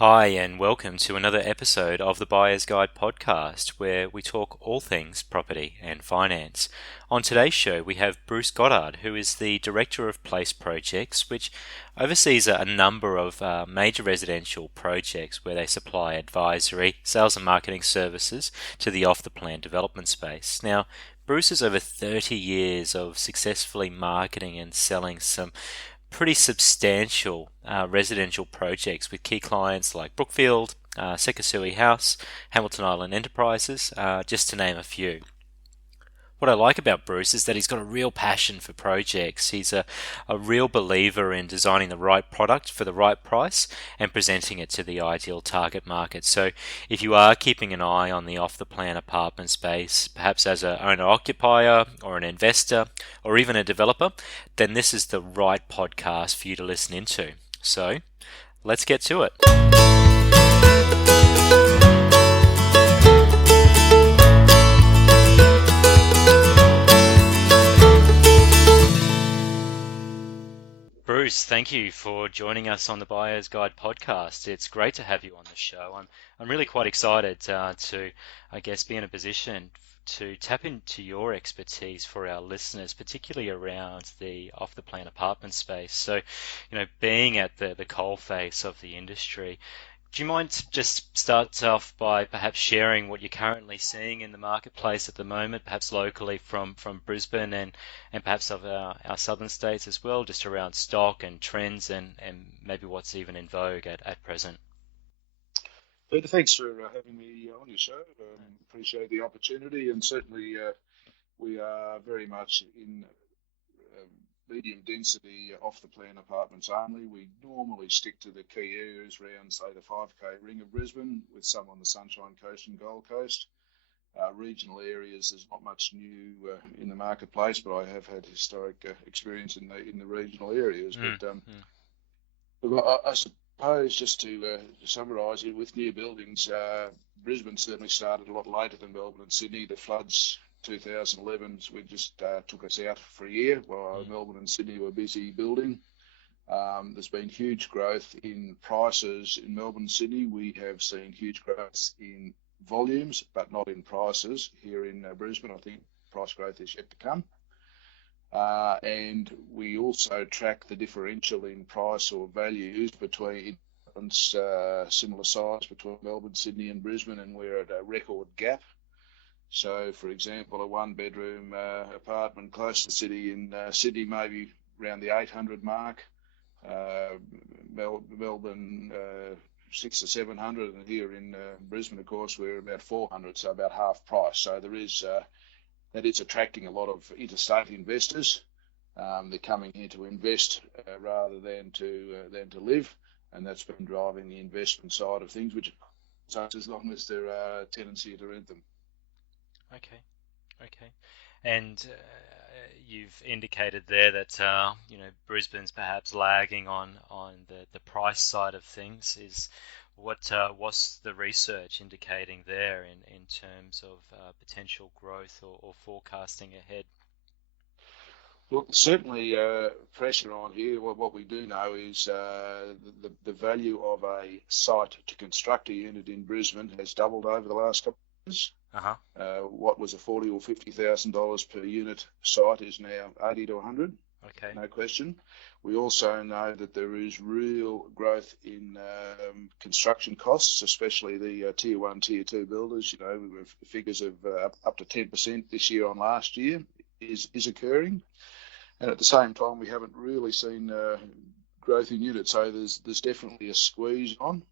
Hi, and welcome to another episode of the Buyer's Guide podcast, where we talk all things property and finance. On today's show, we have Bruce Goddard, who is the Director of Place Projects, which oversees a number of major residential projects where they supply advisory, sales and marketing services to the off-the-plan development space. Now, Bruce has over 30 years of successfully marketing and selling some pretty substantial residential projects with key clients like Brookfield, Sekisui House, Hamilton Island Enterprises, just to name a few. What I like about Bruce is that he's got a real passion for projects. He's a real believer in designing the right product for the right price and presenting it to the ideal target market. So if you are keeping an eye on the off-the-plan apartment space, perhaps as an owner-occupier or an investor or even a developer, then this is the right podcast for you to listen into. So let's get to it. Bruce, thank you for joining us on the Buyer's Guide podcast. It's great to have you on the show. I'm really quite excited to, I guess, be in a position to tap into your expertise for our listeners, particularly around the off-the-plan apartment space. So, being at the coalface of the industry, do you mind just start off by perhaps sharing what you're currently seeing in the marketplace at the moment, perhaps locally from Brisbane and perhaps of our southern states as well, just around stock and trends and maybe what's even in vogue at present? Peter, thanks for having me on your show. Appreciate the opportunity, and certainly we are very much in medium density off the plan apartments only. We normally stick to the key areas around, say, the 5K ring of Brisbane, with some on the Sunshine Coast and Gold Coast. Regional areas, there's not much new in the marketplace, but I have had historic experience in the regional areas. But I suppose, just to summarise it, with new buildings, Brisbane certainly started a lot later than Melbourne and Sydney. The floods 2011 we just took us out for a year while Melbourne and Sydney were busy building. There's been huge growth in prices in Melbourne and Sydney. We have seen huge growth in volumes, but not in prices here in Brisbane. I think price growth is yet to come. And we also track the differential in price or values between similar size between Melbourne, Sydney and Brisbane, and we're at a record gap. So, for example, a one-bedroom apartment close to the city in Sydney, maybe around the 800 mark. Melbourne, 600 or 700, and here in Brisbane, of course, we're about 400, so about half price. So there is that is attracting a lot of interstate investors. They're coming here to invest rather than to live, and that's been driving the investment side of things, which as long as there are tenants here to rent them. Okay. And you've indicated there that Brisbane's perhaps lagging on the price side of things. What's the research indicating there in terms of potential growth or forecasting ahead? Well, certainly pressure on here. What we do know is the value of a site to construct a unit in Brisbane has doubled over the last couple of years. What was a $40,000 or $50,000 per unit site is now 80 to 100. Okay. No question. We also know that there is real growth in construction costs, especially the tier 1, tier 2 builders. Figures of up to 10% this year on last year is occurring. And at the same time, we haven't really seen growth in units. So there's definitely a squeeze on.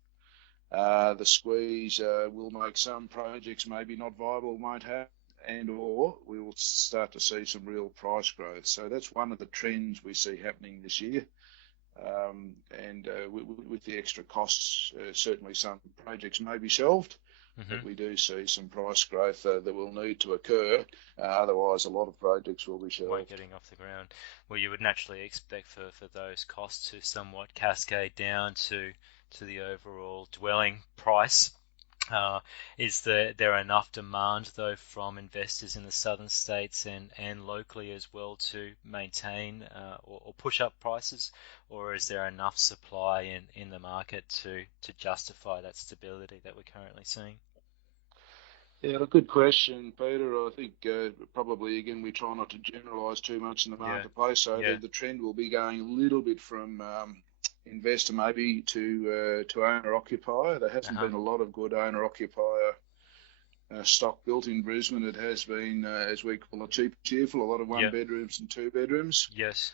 The squeeze will make some projects maybe not viable, won't have, or we will start to see some real price growth. So that's one of the trends we see happening this year. With the extra costs, certainly some projects may be shelved, but we do see some price growth that will need to occur. Otherwise, a lot of projects will be shelved. Won't getting off the ground. Well, you would naturally expect for those costs to somewhat cascade down to the overall dwelling price. Uh, is there enough demand though from investors in the southern states and locally as well to maintain or push up prices, or is there enough supply in the market to justify that stability that we're currently seeing? Yeah, a good question, Peter. I think probably again we try not to generalise too much in the Yeah, marketplace. So yeah, the trend will be going a little bit from investor maybe to owner occupier. There hasn't uh-huh, been a lot of good owner occupier stock built in Brisbane. It has been, as we call it, cheap and cheerful. A lot of one yeah, bedrooms and two bedrooms. yes,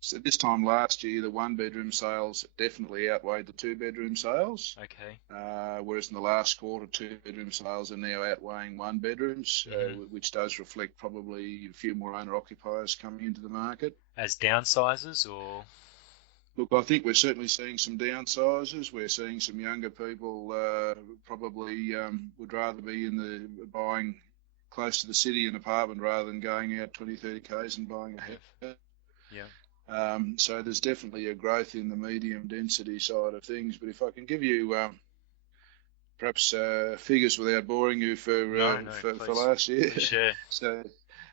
So this time last year, the one bedroom sales definitely outweighed the two bedroom sales. okay, Whereas in the last quarter, two bedroom sales are now outweighing one bedrooms, hmm. which does reflect probably a few more owner occupiers coming into the market. As downsizers or Look, I think we're certainly seeing some downsizes. We're seeing some younger people probably would rather be in the buying close to the city an apartment rather than going out 20, 30 k's and buying a house. yeah, So there's definitely a growth in the medium density side of things. But if I can give you perhaps figures without boring you no, no, for please, last year. please share, So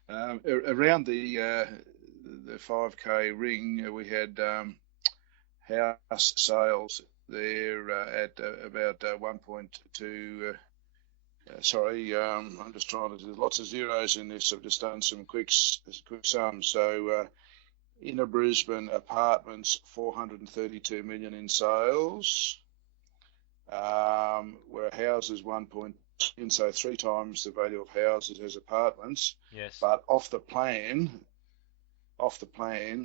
around the 5K ring, we had house sales there at about 1.2. Sorry, I'm just trying to do lots of zeros in this. I've just done some quick sums. So inner Brisbane apartments, 432 million in sales. Where houses 1.2, so three times the value of houses as apartments. yes, But off the plan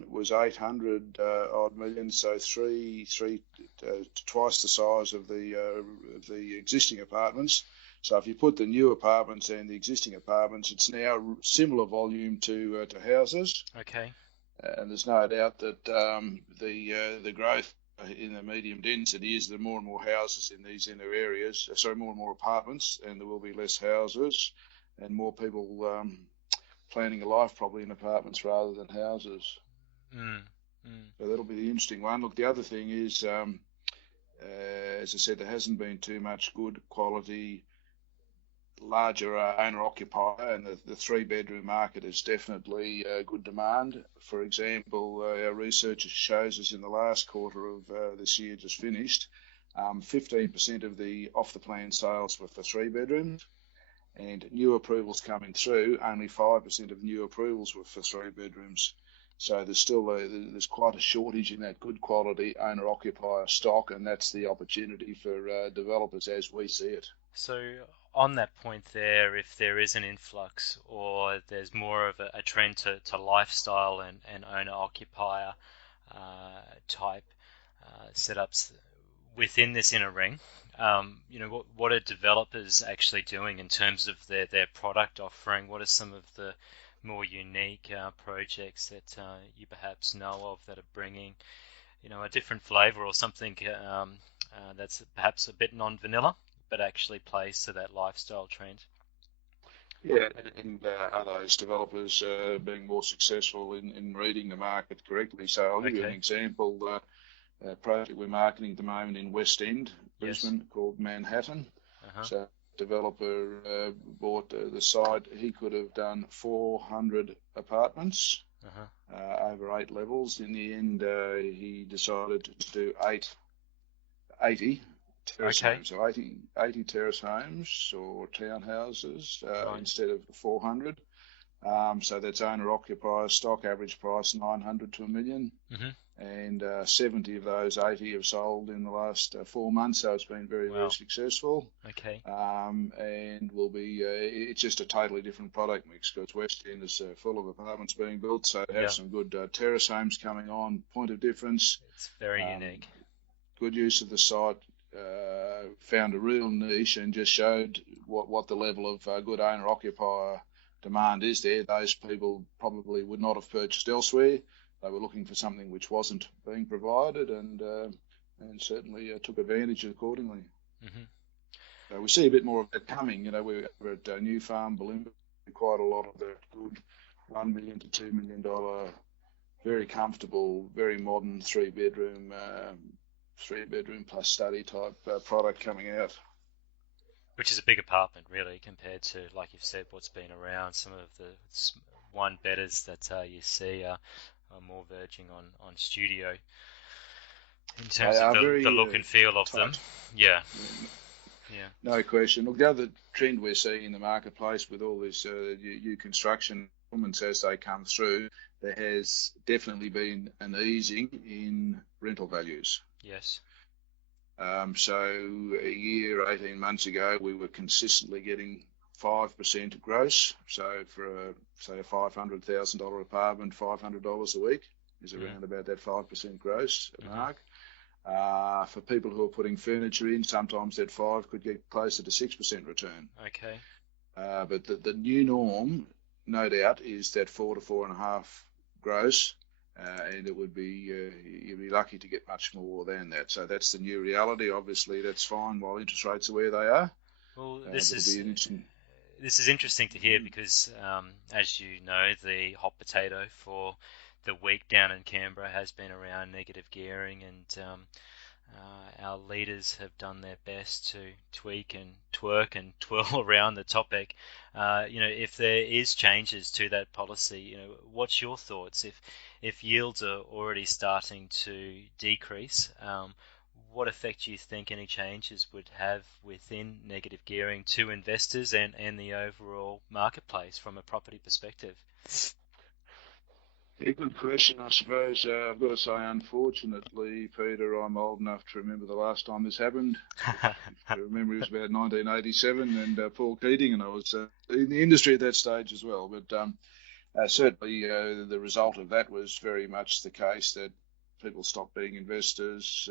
was 800 odd million, so twice the size of the existing apartments. So if you put the new apartments and the existing apartments, it's now similar volume to houses. okay, And there's no doubt that the growth in the medium density is there are more and more houses in these inner areas. Sorry, more and more apartments, and there will be less houses, and more people planning a life probably in apartments rather than houses. mm, mm, So that'll be the interesting one. Look, the other thing is, as I said, there hasn't been too much good quality larger owner occupier, and the three bedroom market is definitely good demand. For example, our research shows us in the last quarter of this year just finished, 15% of the off the plan sales were for three bedrooms, and new approvals coming through, only 5% of new approvals were for three bedrooms. So there's still there's quite a shortage in that good quality owner occupier stock, and that's the opportunity for developers as we see it. So on that point there, if there is an influx or there's more of a trend to lifestyle and owner-occupier type setups within this inner ring, what are developers actually doing in terms of their product offering? What are some of the more unique projects that you perhaps know of that are bringing, a different flavor or something that's perhaps a bit non-vanilla, but actually plays to that lifestyle trend? Yeah, and are those developers being more successful in reading the market correctly? So I'll give you an Okay. example. A project we're marketing at the moment in West End, Yes. Brisbane, called Manhattan. Uh-huh. So developer bought the site. He could have done 400 apartments Uh-huh. over 8 levels. In the end, he decided to do 80 terrace Okay. homes, so 80 terrace homes or townhouses Right. instead of 400. So that's owner occupier stock, average price 900 to a million, Mm-hmm. and 70 of those 80 have sold in the last 4 months. So it's been very, very Wow. successful. Okay. And will be it's just a totally different product mix because West End is full of apartments being built, so to have Yeah. some good terrace homes coming on, point of difference. It's very Um, unique. Good use of the site, found a real niche and just showed what the level of good owner occupier demand is there. Those people probably would not have purchased elsewhere. They were looking for something which wasn't being provided, and certainly took advantage accordingly. Mm-hmm. So we see a bit more of that coming. We're at New Farm, Bulimba, quite a lot of that good $1 million to $2 million, very comfortable, very modern three bedroom plus study type product coming out. Which is a big apartment, really, compared to, like you've said, what's been around. Some of the one betters that you see are more verging on studio in They terms of are the very look and feel of them. tight. Yeah, Yeah, yeah. no question. Look, the other trend we're seeing in the marketplace with all this new construction elements as they come through, there has definitely been an easing in rental values. Yes. So a year, 18 months ago, we were consistently getting 5% gross. So for say a $500,000 apartment, $500 a week is around about that 5% gross mark. For people who are putting furniture in, sometimes that 5 could get closer to 6% return. Okay. But the new norm, no doubt, is that 4 to 4.5 gross, and it would be you'd be lucky to get much more than that. So that's the new reality. Obviously, that's fine while interest rates are where they are. Well, this is interesting to hear because, as you know, the hot potato for the week down in Canberra has been around negative gearing, and our leaders have done their best to tweak and twerk and twirl around the topic. If there is changes to that policy, what's your thoughts? If yields are already starting to decrease, what effect do you think any changes would have within negative gearing to investors and the overall marketplace from a property perspective? Yeah, good question, I suppose. I've got to say, unfortunately, Peter, I'm old enough to remember the last time this happened. If you remember, it was about 1987, and Paul Keating, and I was in the industry at that stage as well. But certainly, the result of that was very much the case that people stopped being investors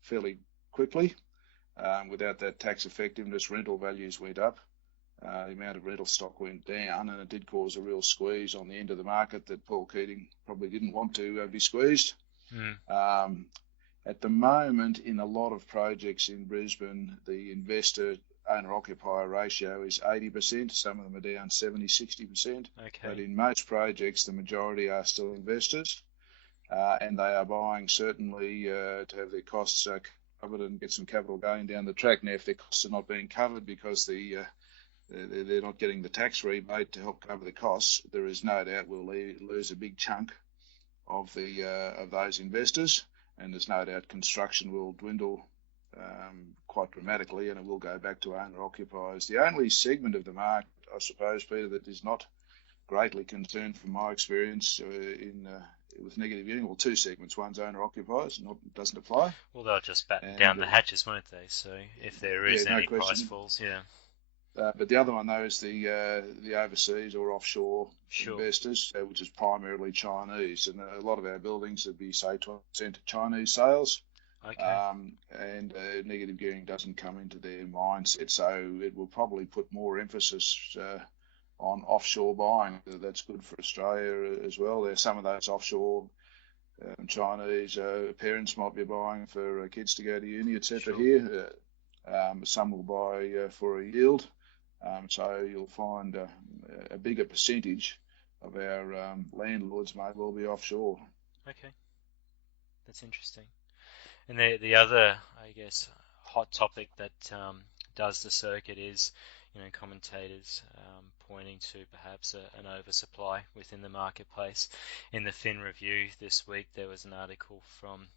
fairly quickly. Without that tax effectiveness, rental values went up. The amount of rental stock went down, and it did cause a real squeeze on the end of the market that Paul Keating probably didn't want to be squeezed. At the moment, in a lot of projects in Brisbane, the investor owner-occupier ratio is 80%. Some of them are down 70, 60%. Okay. But in most projects, the majority are still investors, and they are buying certainly to have their costs covered and get some capital going down the track. Now, if their costs are not being covered because they're not getting the tax rebate to help cover the costs, there is no doubt we'll lose a big chunk of those investors, and there's no doubt construction will dwindle quite dramatically, and it will go back to owner-occupiers. The only segment of the market, I suppose, Peter, that is not greatly concerned from my experience with negative gearing, well, two segments. One's owner-occupiers, doesn't apply. Well, they'll just batten down the hatches, won't they? So if there is any price falls, yeah. But the other one, though, is the overseas or offshore investors, which is primarily Chinese. And a lot of our buildings would be, say, 20% Chinese sales. Okay. And negative gearing doesn't come into their mindset. So it will probably put more emphasis on offshore buying. That's good for Australia as well. There's some of those offshore Chinese parents might be buying for kids to go to uni, etc. Here. Some will buy for a yield. So you'll find a bigger percentage of our landlords may well be offshore. Okay, that's interesting. And the other, I guess, hot topic that does the circuit is, commentators pointing to perhaps an oversupply within the marketplace. In the Fin Review this week, there was an article from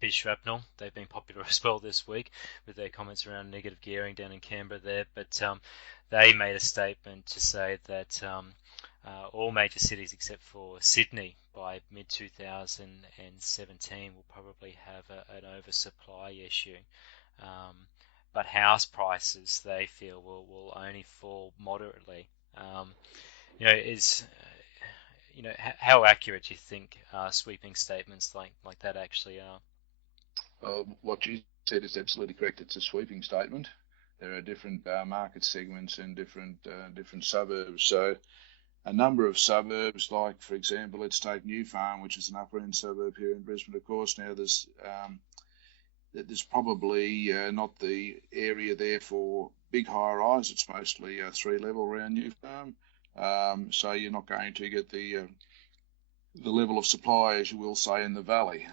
Biz Shrapnel. They've been popular as well this week with their comments around negative gearing down in Canberra there, but they made a statement to say that all major cities except for Sydney by mid-2017 will probably have an oversupply issue. But house prices, they feel, will only fall moderately. How accurate do you think sweeping statements like that actually are? What you said is absolutely correct. It's a sweeping statement. There are different market segments and different suburbs. So a number of suburbs, like, for example, let's take New Farm, which is an upper-end suburb here in Brisbane, of course. Now, there's probably not the area there for big high-rise. It's mostly 3-level around New Farm. So you're not going to get the level of supply, as you will say, in the valley.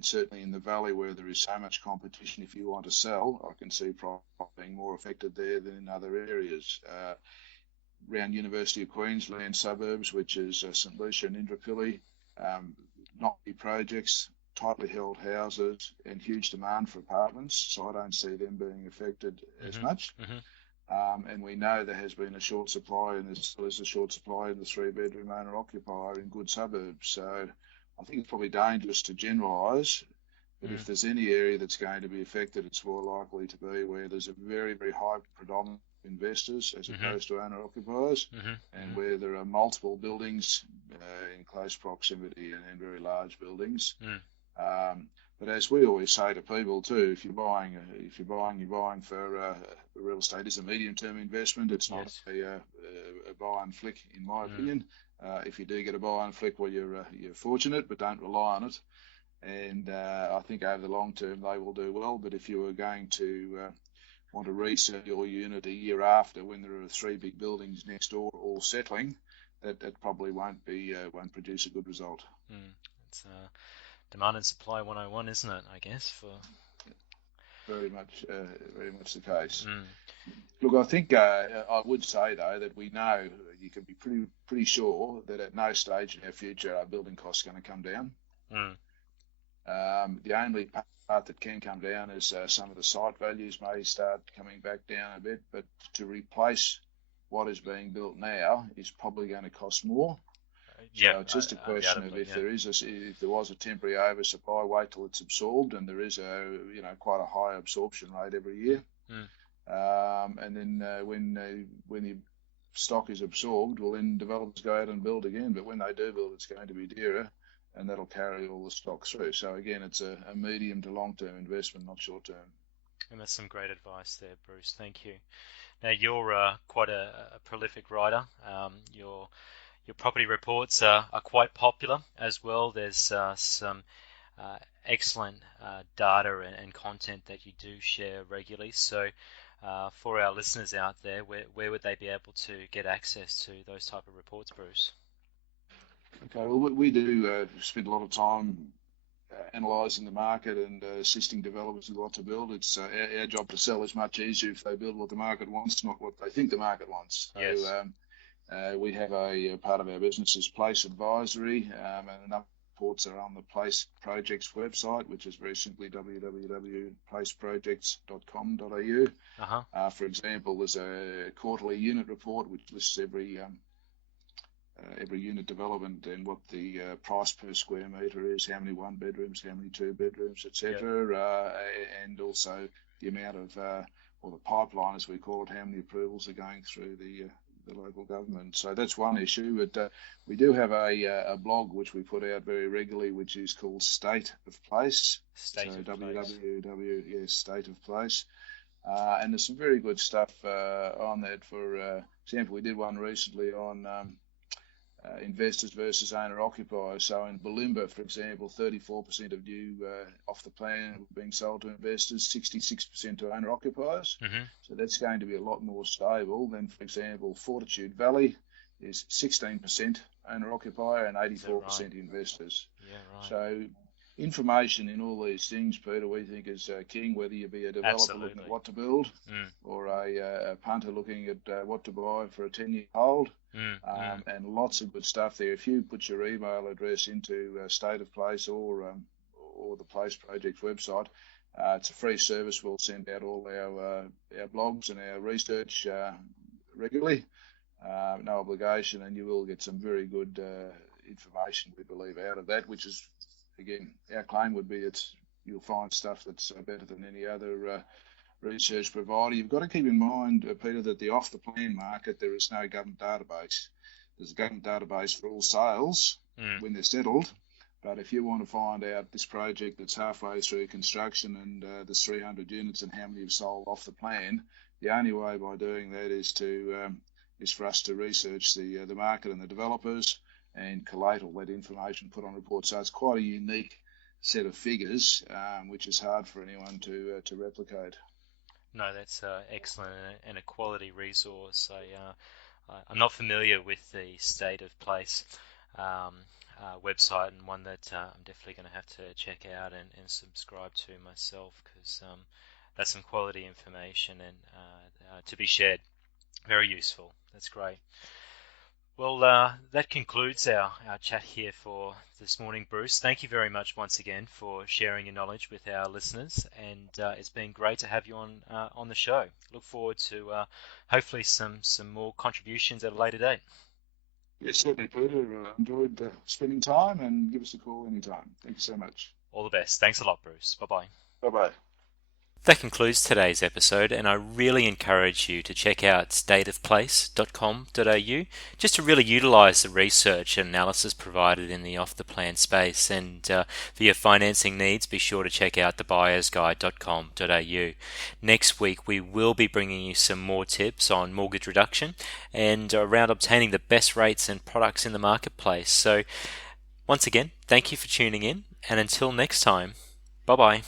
and certainly in the valley where there is so much competition, if you want to sell, I can see price being more affected there than in other areas. Around University of Queensland suburbs, which is St Lucia and Indooroopilly, not many projects, tightly held houses, and huge demand for apartments, so I don't see them being affected as much. And we know there has been a short supply, and there still is a short supply in the 3-bedroom owner-occupier in good suburbs. So I think it's probably dangerous to generalise, but if there's any area that's going to be affected, it's more likely to be where there's a very, very high predominant of investors as opposed to owner-occupiers, and where there are multiple buildings in close proximity and very large buildings. But as we always say to people too, if you're buying, you're buying for real estate is a medium-term investment. It's not a buy and flick, in my opinion. If you do get a buy and flick, well, you're fortunate, but don't rely on it. And I think over the long term they will do well. But if you are going to want to resell your unit a year after, when there are 3 big buildings next door all settling, that probably won't produce a good result. It's demand and supply 101, isn't it? I guess very much the case. Look, I think I would say though that we know you can be pretty sure that at no stage in our future are building costs going to come down. The only part that can come down is some of the site values may start coming back down a bit, but to replace what is being built now is probably going to cost more. So it's just a question of if there was a temporary oversupply, wait till it's absorbed, and there is quite a high absorption rate every year. And then when the stock is absorbed, well, then developers go out and build again. But when they do build, it's going to be dearer, and that'll carry all the stock through. So again, it's a medium to long-term investment, not short-term. And that's some great advice there, Bruce. Thank you. Now, you're quite a prolific writer. Your property reports are quite popular as well. There's some excellent data and content that you do share regularly. So for our listeners out there, where would they be able to get access to those type of reports, Bruce? Okay, well, we do spend a lot of time analysing the market and assisting developers with what to build. It's our job to sell is much easier if they build what the market wants, not what they think the market wants. Yes. So we have a part of our business is Place Advisory, and enough reports are on the Place Projects website, which is very simply www.placeprojects.com.au. For example, there's a quarterly unit report which lists every unit development and what the price per square metre is, how many 1 bedrooms, how many 2 bedrooms, etc., and also the amount of, or the pipeline as we call it, how many approvals are going through the local government. So that's one issue. But we do have a blog which we put out very regularly, which is called State of Place. State of Place. And there's some very good stuff on that. For example, we did one recently on investors versus owner-occupiers. So in Bulimba, for example, 34% of new off the plan being sold to investors, 66% to owner-occupiers. So that's going to be a lot more stable than, for example, Fortitude Valley is 16% owner-occupier and 84% investors. So information in all these things, Peter, we think is king, whether you be a developer looking at what to build or a punter looking at what to buy for a 10-year hold. And lots of good stuff there. If you put your email address into State of Place or the Place Project website, it's a free service. We'll send out all our blogs and our research regularly, no obligation, and you will get some very good information, we believe, out of that, which is, again, our claim would be you'll find stuff that's better than any other research provider. You've got to keep in mind, Peter, that the off-the-plan market, there is no government database. There's a government database for all sales when they're settled, but if you want to find out this project that's halfway through construction and there's 300 units and how many have sold off the plan, the only way by doing that is for us to research the market and the developers and collate all that information, put on reports. So it's quite a unique set of figures, which is hard for anyone to replicate. No, that's excellent and a quality resource. I'm not familiar with the State of Place website, and one that I'm definitely going to have to check out and subscribe to myself, because that's some quality information and to be shared. Very useful. That's great. Well, that concludes our chat here for this morning, Bruce. Thank you very much once again for sharing your knowledge with our listeners, and it's been great to have you on the show. Look forward to hopefully some more contributions at a later date. Yes, certainly, Peter. Enjoyed spending time, and give us a call anytime. Thank you so much. All the best. Thanks a lot, Bruce. Bye-bye. Bye-bye. That concludes today's episode, and I really encourage you to check out stateofplace.com.au just to really utilise the research and analysis provided in the off-the-plan space. And for your financing needs, be sure to check out thebuyersguide.com.au. Next week, we will be bringing you some more tips on mortgage reduction and around obtaining the best rates and products in the marketplace. So once again, thank you for tuning in, and until next time, bye-bye.